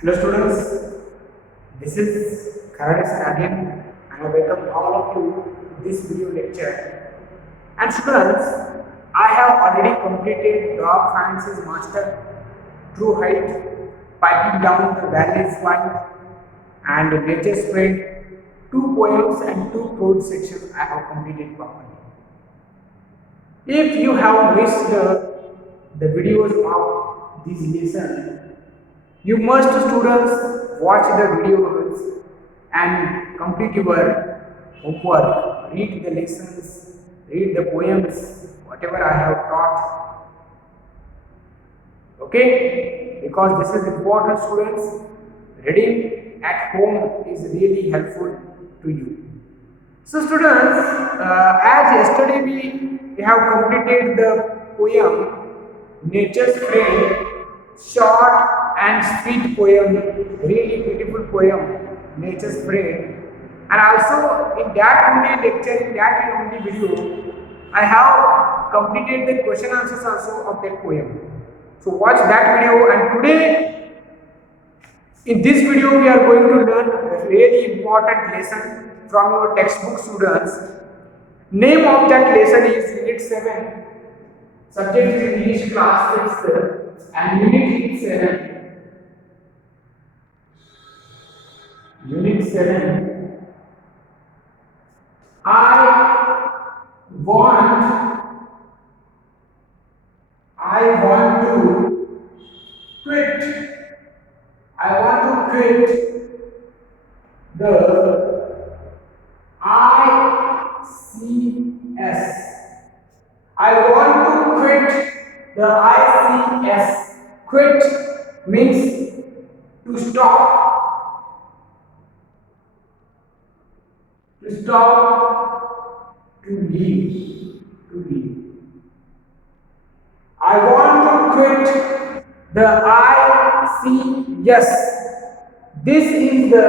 Hello students, this is Karade sir again and I welcome all of you to this video lecture. And students, I have already completed dog sciences master, true height, piping down the valley's point and nature spread, two poems and two prose sections I have completed properly. If you have missed the videos of this lesson, you must students watch the videos and complete your homework, read the lessons, read the poems, whatever I have taught. Okay? Because this is important students. Reading at home is really helpful to you. So students, as yesterday we have completed the poem Nature's Friend, short and sweet poem, really beautiful poem, Nature's Friend. And also in that only lecture, in that only video, I have completed the question answers also of that poem. So watch that video, and today in this video we are going to learn a really important lesson from your textbook students. Name of that lesson is Unit 7. Subject is English class 6 and Unit 7. Unit 7. I want to quit. I want to quit the ICS. I want to quit the ICS. Quit means to stop, to leave. I want to quit the ICS. This is the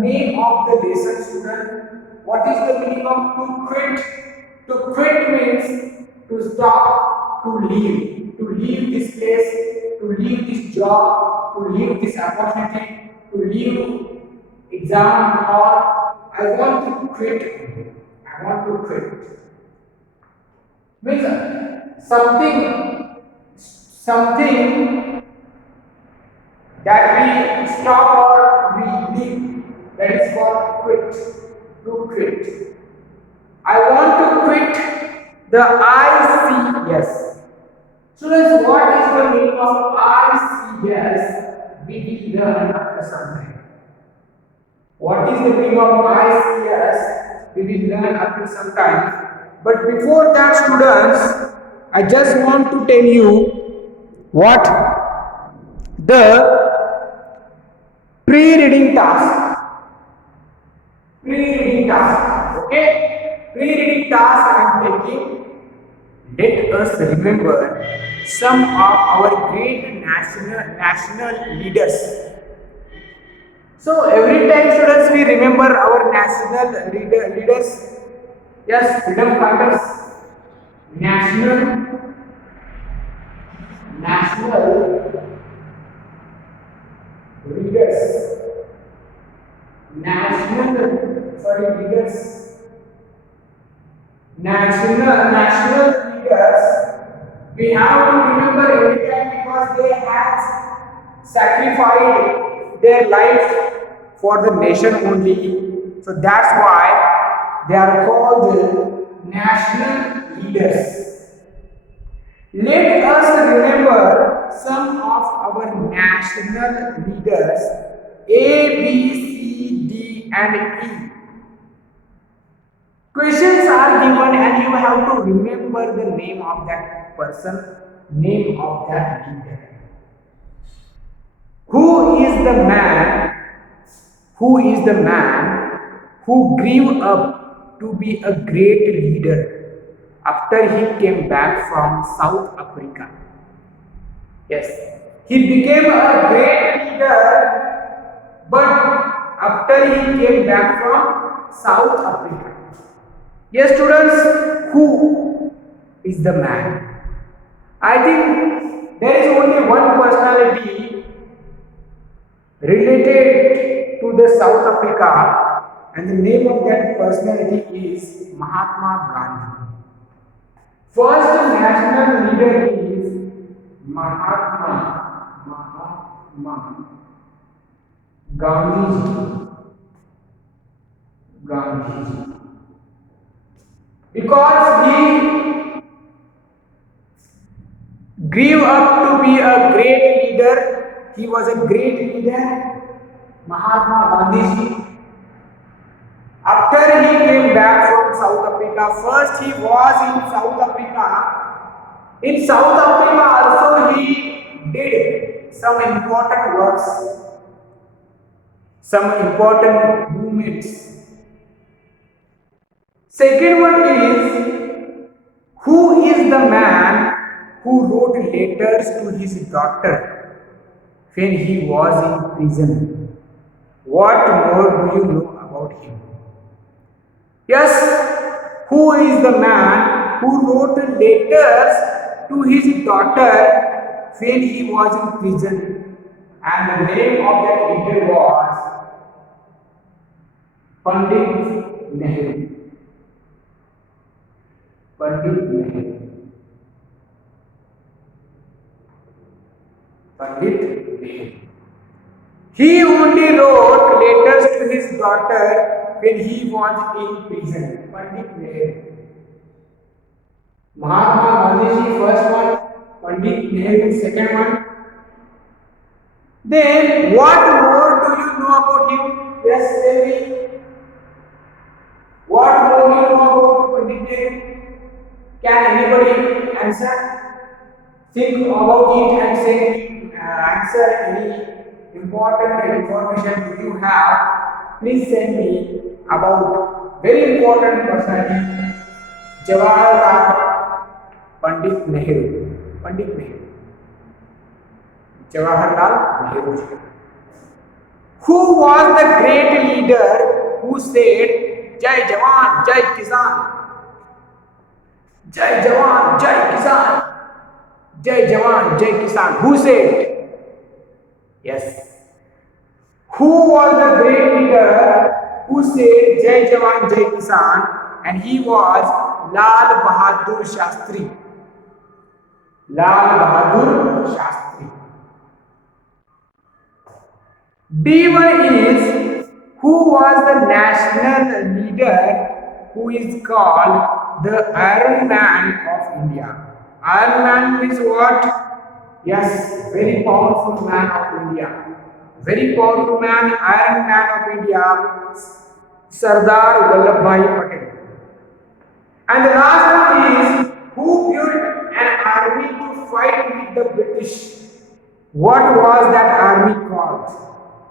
name of the lesson, student. What is the meaning of to quit? To quit means to stop, to leave this place, to leave this job, to leave this opportunity, to leave exam hall. I want to quit. I want to quit. Means something that we stop or we leave. That is called quit. To quit. I want to quit the ICS. Students, what is the meaning of ICS? We will learn after some time. What is the meaning of ICS? We will learn after some time. But before that, students, I just want to tell you what the pre-reading task. Pre-reading task. Okay? Pre-reading task I am taking. Let us remember some of our great national leaders. So every time students we remember our national leaders. Yes, freedom fighters, national leaders, national leaders. We have to remember every time because they have sacrificed their life for the nation only. So that's why they are called national leaders. Let us remember some of our national leaders A, B, C, D and E. Questions are given and you have to remember the name of that person, name of that leader. Who is the man who grew up to be a great leader after he came back from South Africa? Yes, he became a great leader, but after he came back from South Africa. Yes, students, who is the man? I think there is only one personality related to the South Africa, and the name of that personality is Mahatma Gandhi. First national leader is Mahatma Gandhiji, because he grew up to be a great leader. He was a great leader, Mahatma Gandhiji. After he came back from South Africa, first he was in South Africa. In South Africa also he did some important works, some important movements. Second one is, who is the man who wrote letters to his daughter when he was in prison? What more do you know about him? Yes, who is the man who wrote letters to his daughter when he was in prison? And the name of that leader was Pandit Nehru. Pandit Nehru. Pandit Nehru. He only wrote letters to his daughter when he was in prison. Pandit Nehru. Mahatma Gandhiji, first one. Pandit Nehru, second one. Then, what more do you know about him? Yes, tell me. What more do you know about Pandit Nehru? Can anybody answer? Think about it and say, answer any important information do you have. Please send me about very important personality, Jawaharlal Pandit Nehru. Pandit Nehru. Jawaharlal Nehru. Who was the great leader who said, Jai Jawan, Jai Kisan? Jai Jawan, Jai Kisan. Jai Jawan, Jai Kisan. Who said? Yes. Who was the great leader who said Jai Jawan, Jai Kisan? And he was Lal Bahadur Shastri. Lal Bahadur Shastri. D1 is, who was the national leader who is called the Iron Man of India? Iron Man means what? Yes, very powerful man of India. Very powerful man, Iron Man of India, Sardar Vallabhbhai Patel. And the last one is, who built an army to fight with the British? What was that army called?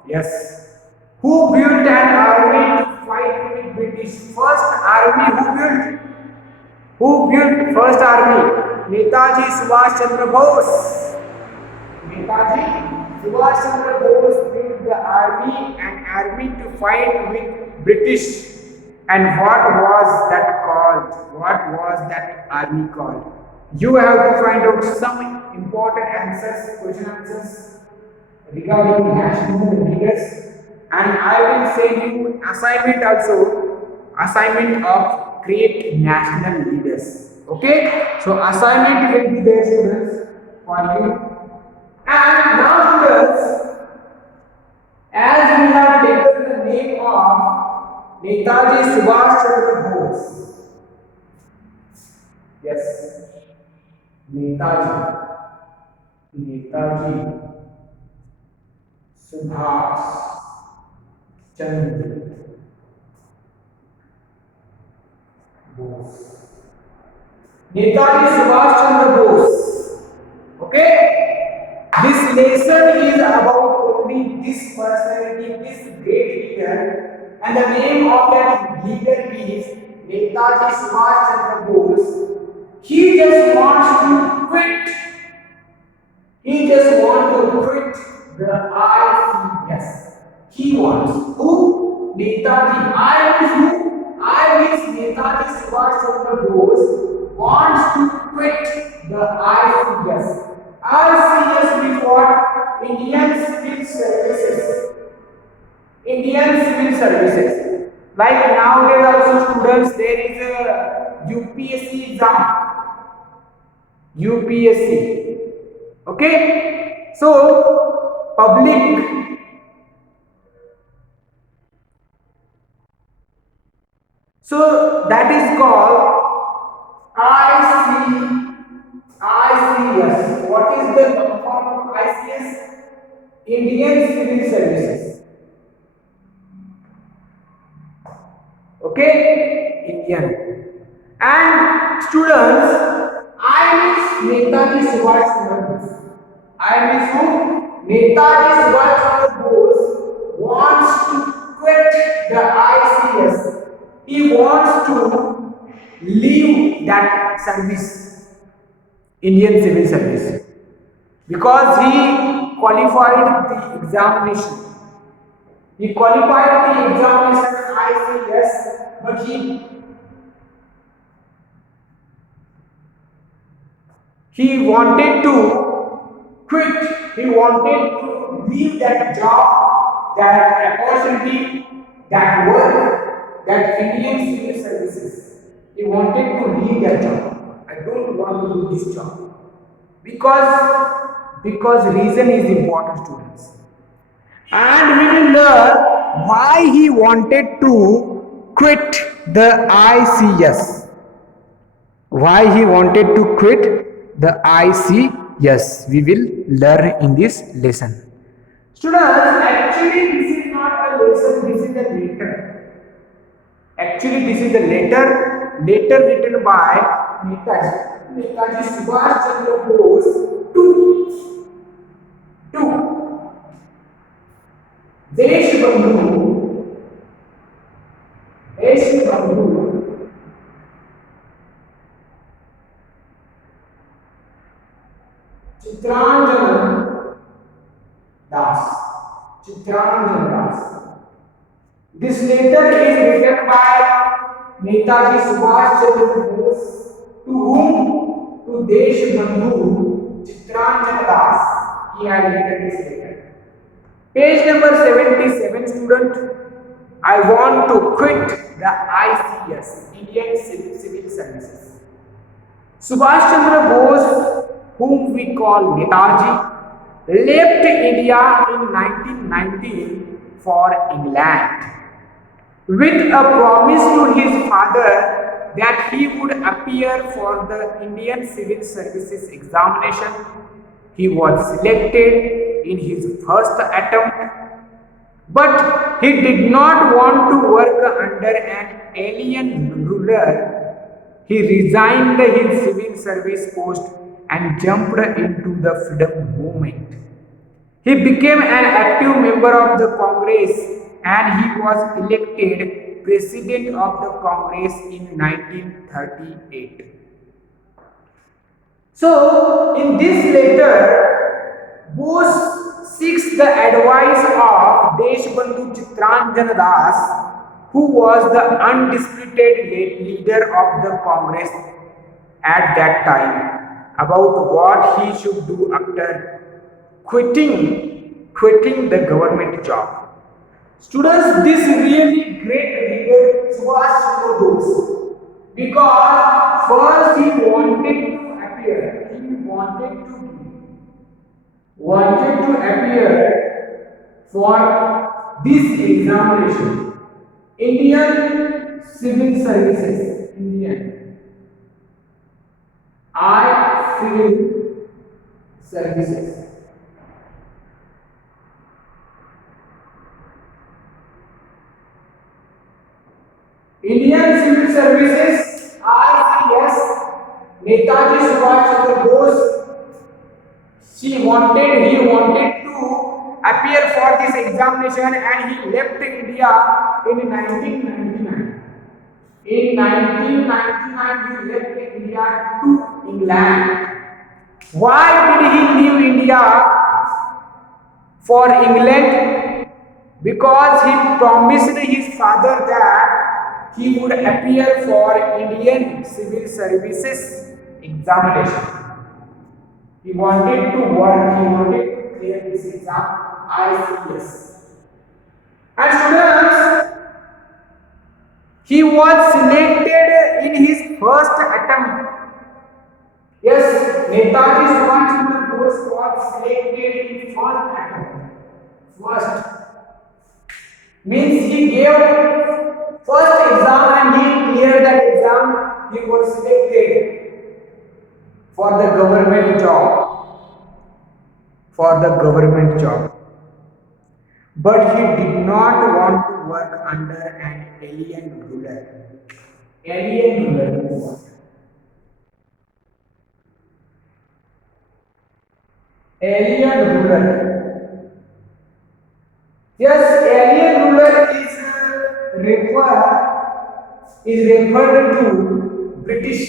Yes. Who built an army to fight with British? First army who built? Who built first army? Netaji Subhash Chandra Bose. Netaji Subhash Chandra Bose built the army, an army to fight with British. And what was that called? What was that army called? You have to find out some important answers, question answers regarding national leaders, and I will send you assignment also, assignment of create national leaders. Okay, so assignment will be there, students, for you. And now, students, as we have taken the name of Netaji Subhash Chandra Bose. Yes, Netaji Subhash Chandra Bose. Netaji Subhash Chandra Bose. Okay? This lesson is about only this personality, this great leader, and the name of that leader is Netaji Subhash Chandra Bose. He just wants to quit. He just wants to quit the ICS. He wants. Who? Netaji. I means who? I means Netaji Subhash Chandra Bose wants to quit the ICS. ICS means what? Indian Civil Services. Indian Civil Services. Like nowadays also students there is a UPSC exam. UPSC. Okay. So public. So that is called ICS. What is the form of ICS? Indian Civil Services. Okay, Indian. And students, I miss Netaji Subhash Chandra Bose. I miss who? Netaji Subhash Chandra Bose wants to quit the ICS. He wants to leave that service, Indian Civil Service, because he qualified the examination. He qualified the examination, I say yes, but he wanted to quit, he wanted to leave that job, that opportunity, that work, that Indian Civil Services. He wanted to leave that job. I don't want to do this job. Because reason is important, students. And we will learn why he wanted to quit the ICS. Why he wanted to quit the ICS. We will learn in this lesson. Students, actually this is not a lesson, this is a letter. Actually this is a letter written by Netaji Subhash Chandra Bose to Deshbandhu Chitranjan Das. This letter is written by Netaji Subhash Chandra Bose to whom? To Deshbandhu Chitranjan Das. He had written this letter. Page number 77, student. I want to quit the ICS, Indian Civil Services. Subhash Chandra Bose, whom we call Netaji, left India in 1919 for England with a promise to his father that he would appear for the Indian Civil Services examination. He was selected in his first attempt, but he did not want to work under an alien ruler. He resigned his civil service post and jumped into the freedom movement. He became an active member of the Congress and he was elected President of the Congress in 1938. So, in this letter, Bose seeks the advice of Deshbandhu Chitranjan Das, who was the undisputed leader of the Congress at that time, about what he should do after quitting the government job. Students, this really great leader Subhash Chandra Bose, because first he wanted to appear for this examination, Indian Civil Services, Civil Services. Indian Civil Services, ICS, Netaji Subhash Chandra Bose, he wanted to appear for this examination and he left India in 1999. In 1999, he left India to England. Why did he leave India for England? Because he promised his father that he would appear for Indian Civil Services examination. He wanted to work, he wanted to clear this exam, ICS. And students, he was selected in his first attempt. Yes, Netaji Subhash Chandra Bose was selected in first attempt. First means he gave first exam and he cleared that exam. He was selected for the government job. For the government job. But he did not want to work under an alien ruler. Alien ruler. Alien ruler. Yes, alien ruler is referred to British.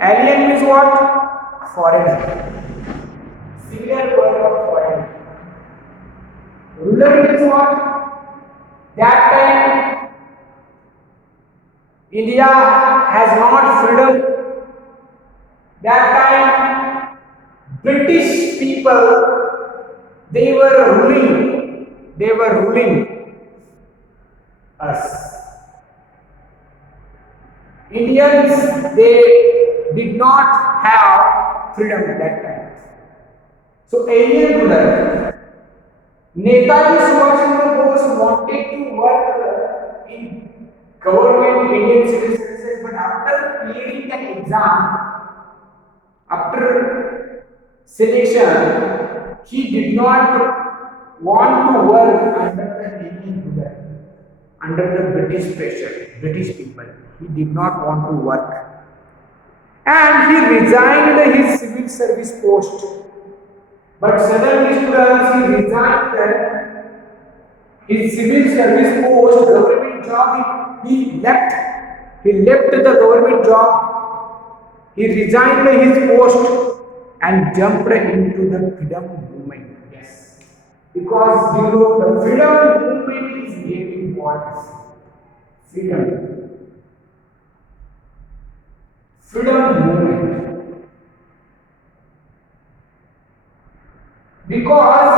Alien means what? Foreigner. Similar word of foreigner. Ruler means what? That time India has not freedom. That time British people, they were ruling us. Indians, they did not have freedom at that time. So alien ruler. Netaji Subhash Chandra Bose wanted to work in government Indian civil services, but after clearing that exam, after selection, he did not want to work under the alien ruler, under the British pressure, British people. He did not want to work. And he resigned his civil service post. But suddenly students, he resigned his civil service post, government job, he left. He left the government job. He resigned his post and jumped into the freedom movement. Yes. Because the freedom movement is very important. Freedom. Freedom movement. Because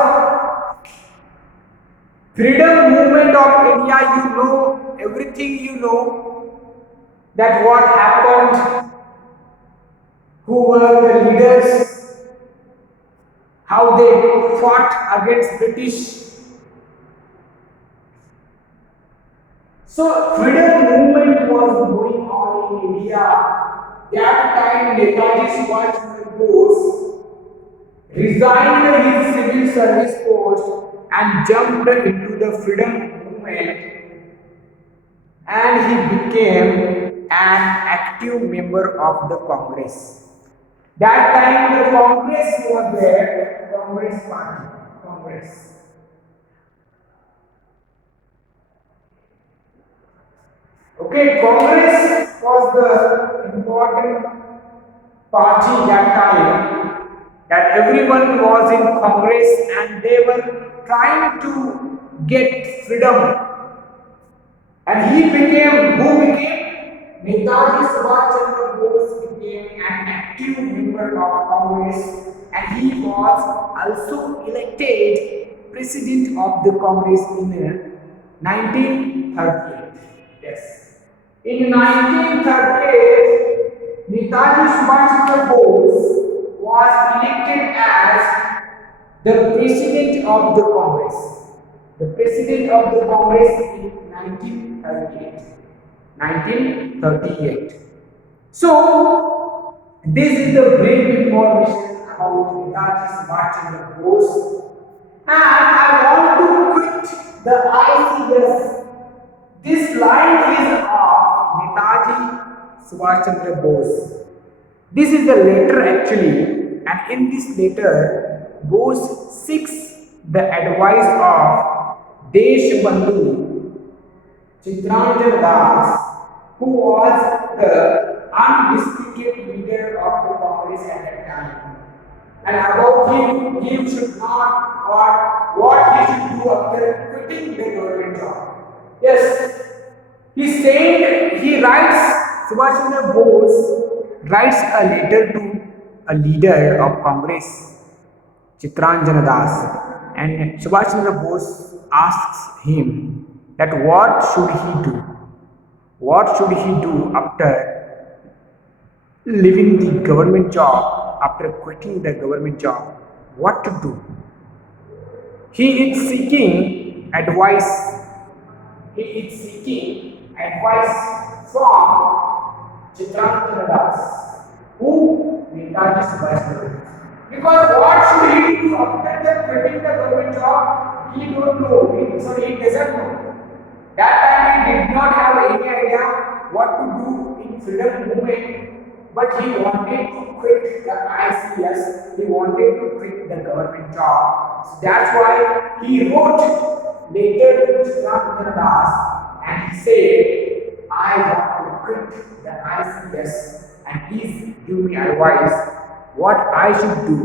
freedom movement of India, you know, everything you know, that what happened, who were the leaders, how they fought against British. So freedom movement was going on in India. That time Netaji Subhash Chandra Bose resigned his civil service post and jumped into the freedom movement, and he became an active member of the Congress. That time the Congress was there, Congress party, Congress. Okay, Congress was the important party that time, that everyone was in Congress and they were trying to get freedom. And who became? Netaji Subhash Chandra Bose became an active member of Congress, and he was also elected president of the Congress in 1938. Yes. In 1938, Netaji Subhash Chandra Bose was elected as the president of the Congress. The president of the Congress in 1938. 1938. So, this is the brief information about Netaji Subhash Chandra Bose. And I want to quit the ICS. This line is of Netaji Subhash Chandra Bose. This is the letter actually, and in this letter, Bose seeks the advice of Deshbandhu Chitranjan Das, who was the undisputed leader of the Congress at that time. And about him, he should not, or what he should do after quitting the government job. Yes, he writes, Subhash Chandra Bose writes a letter to a leader of Congress, Chitranjana Das, and Subhash Chandra Bose asks him that what should he do? What should he do after leaving the government job, after quitting the government job? What to do? He is seeking advice. He is seeking advice from Chitranjana Das, who Netaji Subhash Chandra Bose. Because what should he do after the quitting the government job? He don't know. So he doesn't know. That time he did not have any idea what to do in freedom movement, but he wanted to quit the ICS. He wanted to quit the government job. So that's why he wrote later to Chitranjana Das and he said, I want to quit the ICS and please give me advice what I should do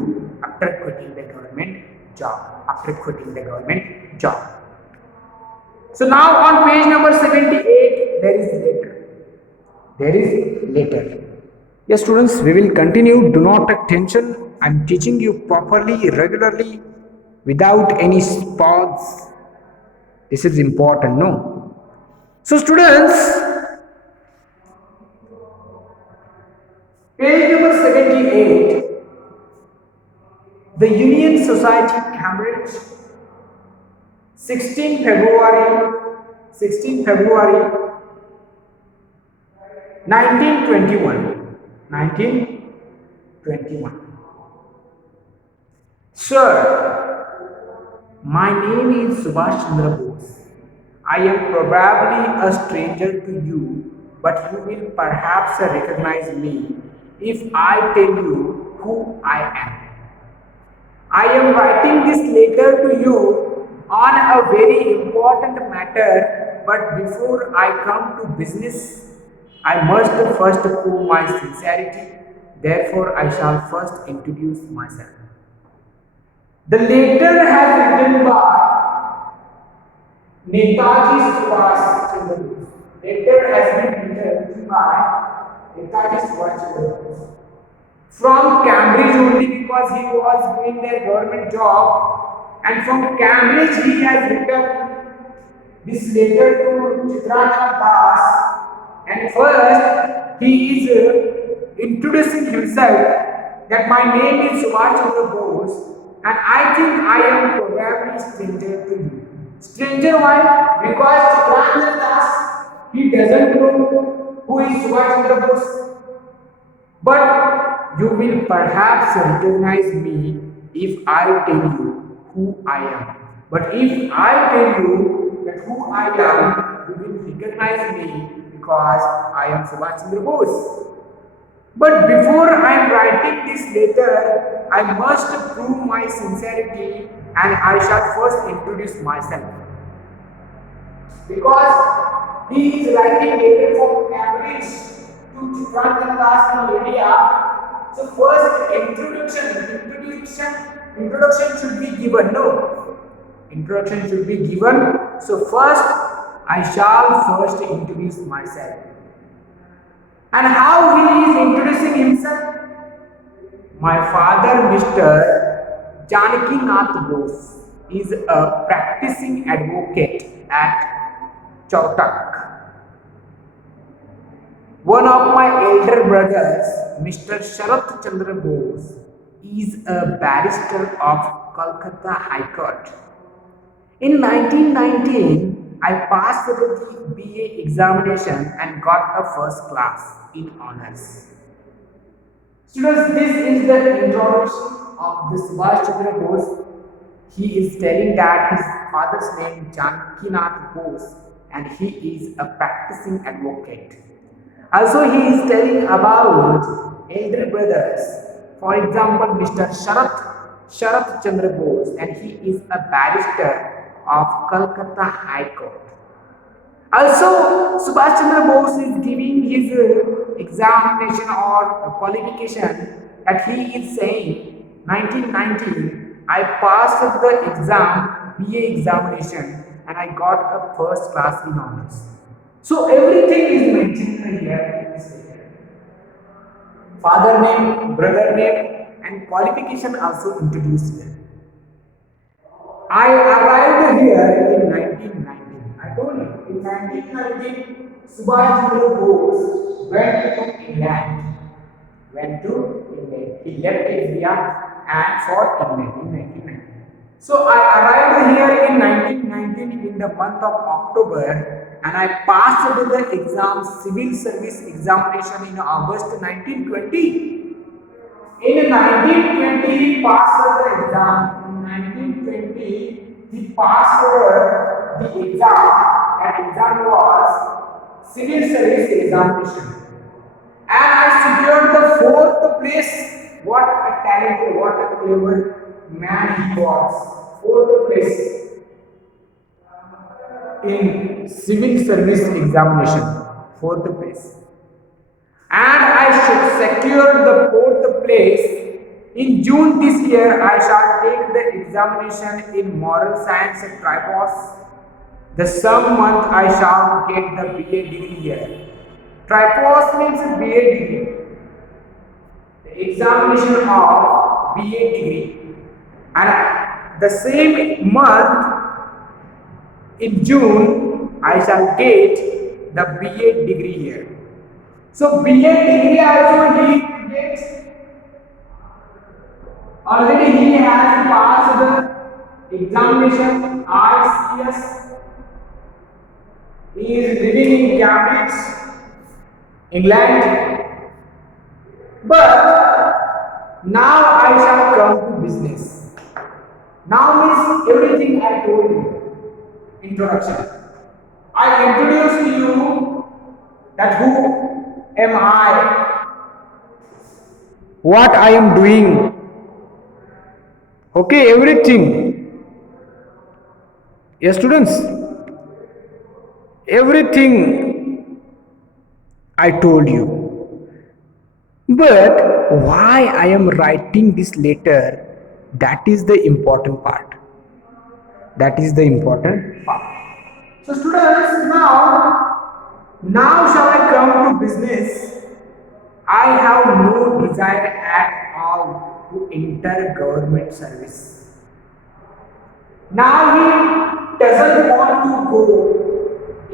after quitting the government job. After quitting the government job. So now on page number 78, there is letter. There is letter. Yes, students, we will continue. Do not take tension. I am teaching you properly, regularly, without any pause. This is important, no? So, students, page number 78, the Union Society, Cambridge, 16 February 1921. Sir, my name is Subhash Chandra Bose. I am probably a stranger to you, but you will perhaps recognize me if I tell you who I am. I am writing this letter to you on a very important matter, but before I come to business, I must first prove my sincerity. Therefore, I shall first introduce myself. The letter has written by Netaji Subhash Chandra Bose. Letter has been written by Netaji Subhash Chandra Bose. From Cambridge only, because he was doing their government job, and from Cambridge he has written this letter to Chitranjana Das, and first he is introducing himself that my name is Subhash Chandra Bose and I think I am probably stranger to you. Stranger why? Because Chitranjana Das, he doesn't know who is Subhash Chandra Bose, but you will perhaps recognize me if I tell you who I am. But if I tell you that who I am, you will recognize me because I am Subhash Chandra Bose. But before I am writing this letter, I must prove my sincerity and I shall first introduce myself. Because he is writing letter from Cambridge to Chitranjana Das in India. So first introduction should be given. No, introduction should be given. So first I shall first introduce myself. And how he is introducing himself? My father, Mr. Janaki Nath Bose, is a practicing advocate at Chautak. One of my elder brothers, Mr. Sharat Chandra Bose, is a barrister of Kolkata High Court. In 1919, I passed the BA examination and got a first class in honors. Students, this is the introduction of the Subhash Chandra Bose. He is telling that his father's name is Janaki Nath Bose and he is a practicing advocate. Also, he is telling about elder brothers. For example, Mr. Sharat Chandra Bose, and he is a barrister of Kolkata High Court. Also, Subhash Chandra Bose is giving his examination or qualification that he is saying 1919 I passed the exam, BA examination, and I got a first class in honors. So everything is mentioned here in this letter. Father name, brother name, and qualification also introduced here. I arrived here in 1919. I told you, in 1919, Subhash Chandra Bose went to England. Went to England. He left India and for England in 1919. So I arrived here in 1919 in the month of October, and I passed the exam, civil service examination in August 1920. In 1920, he passed the exam. In 1920, he passed the exam. That exam was civil service examination. And I secured the fourth place. What a talented, what a clever man he was. Fourth place in civil service examination. Fourth place. And I should secure the fourth place. In June this year, I shall take the examination in moral science at Tripos. The same month I shall get the BA degree here. Tripos means BA degree. The examination of BA degree. And the same month, in June, I shall get the BA degree here. So BA degree also he gets. Already he has passed the examination ICS. He is living in Cambridge, England. But now I shall come to business. Now means everything I told you. Introduction. I introduced to you that who am I, what I am doing, okay, everything. Yes, students, everything I told you. But why I am writing this letter, that is the important part. That is the important part. So students, now shall I come to business? I have no desire at all to enter government service. Now he doesn't want to go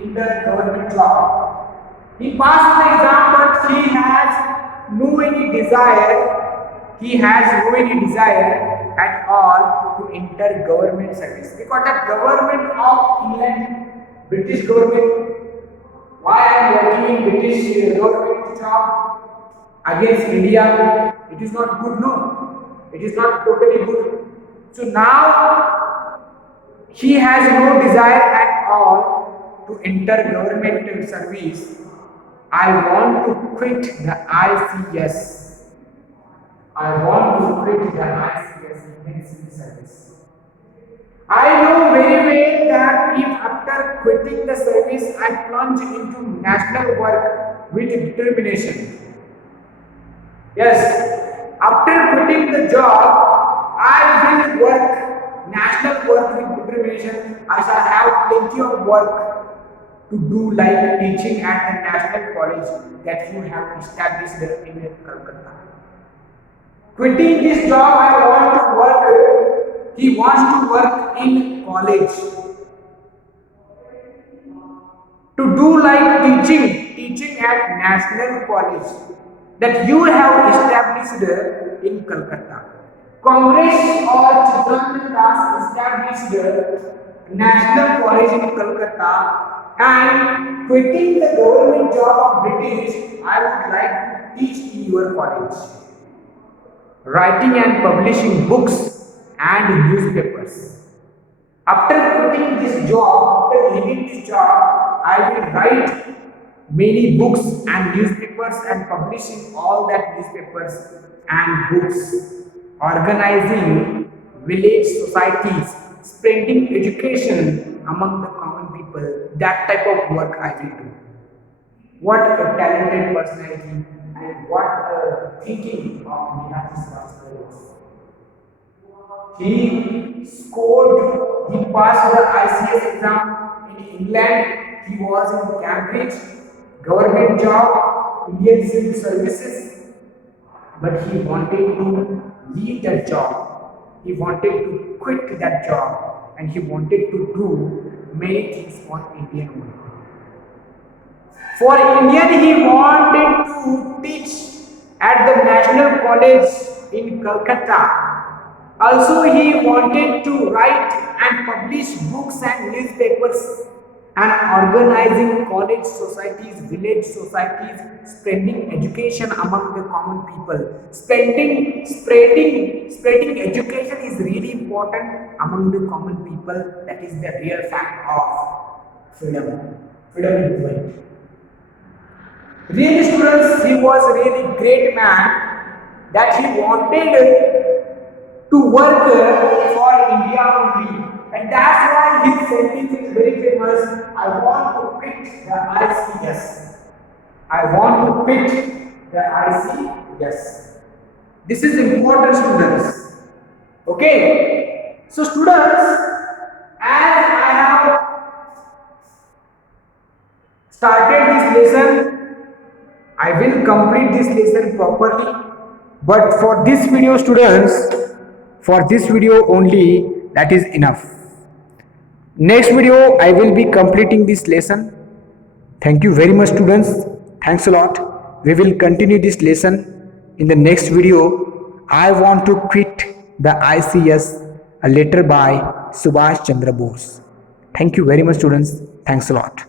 in the government job. He passed the exam, but he has no any desire. He has no any desire at all to enter government service, because that government of England, British government, why I am working in British government job against India, it is not good, no, it is not totally good. So now he has no desire at all to enter government service. I want to quit the ICS. I want to quit the ICS, Indian Civil Service. I know very well that if after quitting the service I plunge into national work with determination. Yes, after quitting the job, I will work, national work with determination. I shall have plenty of work to do, like teaching at the national college that you have established in Calcutta. Quitting this job, I want to work. He wants to work in college. To do like teaching at national college that you have established in Calcutta. Congress or Chittaranjan Das established national college in Calcutta, and quitting the government job of British, I would like to teach in your college. Writing and publishing books and newspapers. After quitting this job, after leaving this job, I will write many books and newspapers and publishing all that newspapers and books, organizing village societies, spreading education among the common people. That type of work I will do. What a talented personality and what a thinking of Netaji Subhash Chandra Bose. He scored, he passed the ICS exam in England. He was in Cambridge, government job, Indian Civil Services, but he wanted to leave that job. He wanted to quit that job and he wanted to do many things for Indian only. For Indian, he wanted to teach at the National College in Calcutta. Also, he wanted to write and publish books and newspapers and organizing college societies, village societies, spreading education among the common people. Spreading education is really important among the common people. That is the real fact of freedom movement. Really, students, he was a really great man that he wanted to work for India only, and that's why his sentence is very famous. I want to quit the ICS. I want to quit the ICS. This is important, students. Okay. So, students, as I have started this lesson, I will complete this lesson properly, but for this video, students, for this video only, that is enough. Next video I will be completing this lesson. Thank you very much, students. Thanks a lot. We will continue this lesson in the next video. I want to quit the ICS, a letter by Subhash Chandra Bose. Thank you very much, students. Thanks a lot.